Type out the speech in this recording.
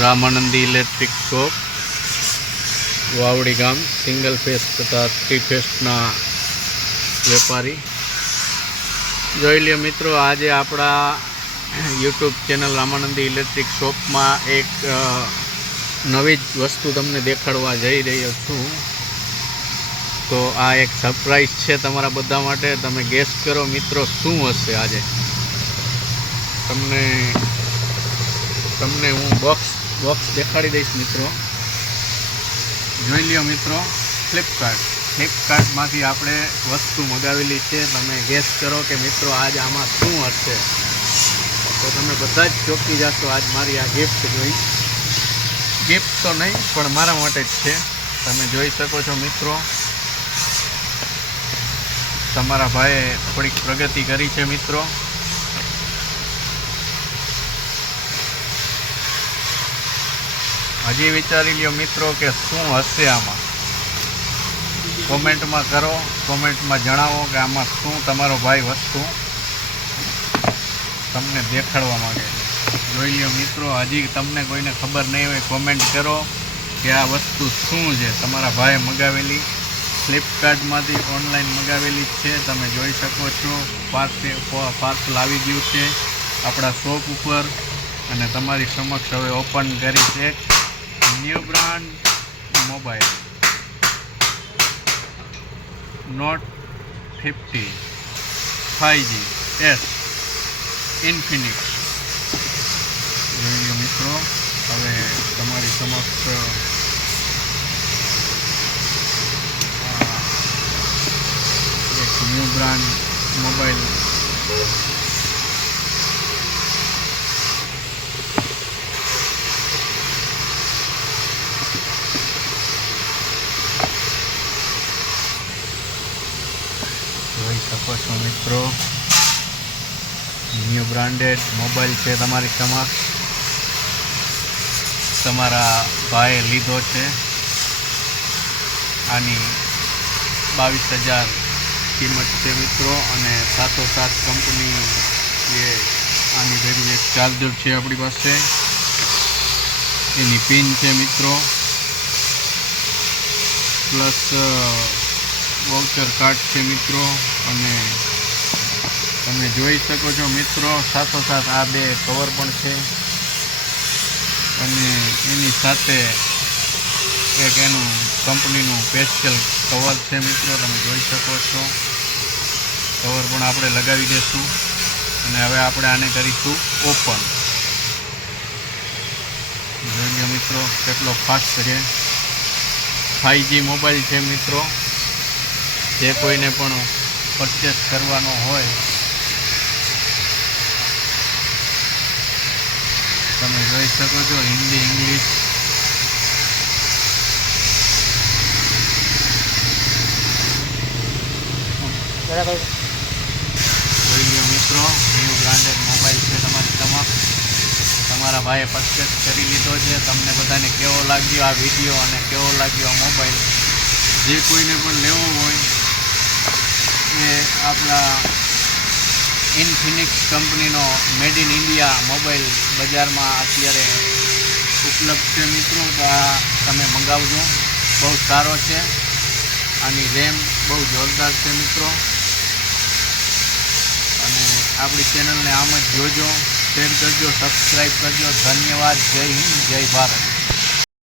Ramanandi electric shop, Vavdi ગામ, single phase તથા three ફેસના વેપારી. જોઈ લ્યો મિત્રો, આજે આપણા યુટ્યુબ ચેનલ રામાનંદી ઇલેક્ટ્રિક શોપમાં એક નવી જ વસ્તુ તમને દેખાડવા જઈ રહ્યો છું. તો આ એક સરપ્રાઈઝ છે તમારા બધા માટે. તમે ગેસ કરો મિત્રો, શું હશે આજે? તમને તમને હું બોક્સ બોક્સ દેખાડી દઈશ મિત્રો. જોઈ લ્યો મિત્રો ફ્લિપકાર્ટ ફ્લિપકાર્ટમાંથી આપણે વસ્તુ મગાવેલી છે. તમે ગેસ કરો કે મિત્રો આજ આમાં શું હશે. તો તમે બધા જ ચોંકી જશો. આજ મારી આ ગિફ્ટ જોઈ. ગિફ્ટ તો નહીં, પણ મારા માટે જ છે. તમે જોઈ શકો છો મિત્રો. તમારા ભાઈએ થોડીક પ્રગતિ કરી છે મિત્રો. હજી વિચારી લ્યો મિત્રો કે શું હશે આમાં. કોમેન્ટમાં કરો કોમેન્ટમાં જણાવો કે આમાં શું તમારો ભાઈ વસ્તુ. તમને દેખાડવા માંગે છે. જોઈ લ્યો મિત્રો, હજી તમને કોઈને ખબર નહીં હોય કોમેન્ટ કરો કે આ વસ્તુ શું છે. તમારા ભાઈએ મગાવેલી ફ્લિપકાર્ટમાંથી ઓનલાઈન મગાવેલી છે. તમે જોઈ શકો છો પાર્સલ પાર્સલ આવી ગયું છે આપણા શોપ ઉપર અને તમારી સમક્ષ હવે ઓપન કરી છે. New brand mobile. Note fifty five G S Infinix જોઈએ મિત્રો, હવે તમારી સમક્ષ ન્યૂ બ્રાન્ડ મોબાઈલ જોઈ શકો મિત્રો. ન્યૂ બ્રાન્ડેડ મોબાઈલ છે તમારી સમક્ષ તમારા ભાઈએ લીધો છે. આની બાવીસ હજાર કિંમત છે મિત્રો અને સાથોસાથ કંપની જે આની ભેગું એક ચાર્જર છે આપણી પાસે. એની પિન છે મિત્રો. પ્લસ વાઉચર કાર્ડ છે મિત્રો. અને તમે જોઈ શકો છો મિત્રો, સાથોસાથ આ બે કવર પણ છે. અને એની સાથે એક એનું કંપનીનું સ્પેશિયલ કવર છે મિત્રો, તમે જોઈ શકો છો. કવર પણ આપણે લગાવી દઈશું અને હવે આપણે આને કરીશું ઓપન જોઈ લો મિત્રો, કેટલો ફાસ્ટ છે. ફાઈવજી મોબાઈલ છે મિત્રો. જે કોઈને પણ પરચેસ કરવાનો હોય તમે જોઈ શકો છો હિન્દી ઇંગ્લિશ. બરાબર. મિત્રો ન્યૂ બ્રાન્ડેડ મોબાઈલ છે તમારી સમક્ષ તમારા ભાઈએ પરચેસ કરી લીધો છે. તમને બધાને કેવો લાગ્યો આ વીડિયો અને કેવો લાગ્યો આ મોબાઈલ જે કોઈને પણ લેવો હોય એ આપણા ઇન્ફિનિક્સ કંપનીનો મેડ ઇન ઇન્ડિયા મોબાઈલ બજારમાં અત્યારે ઉપલબ્ધ છે મિત્રો. તો આ તમે મંગાવજો. બહુ સારો છે આની રેમ બહુ જોરદાર છે મિત્રો. અને આપણી ચેનલને આમ જ જોજો. શેર કરજો સબસ્ક્રાઈબ કરજો. ધન્યવાદ. જય હિન્દ, જય ભારત.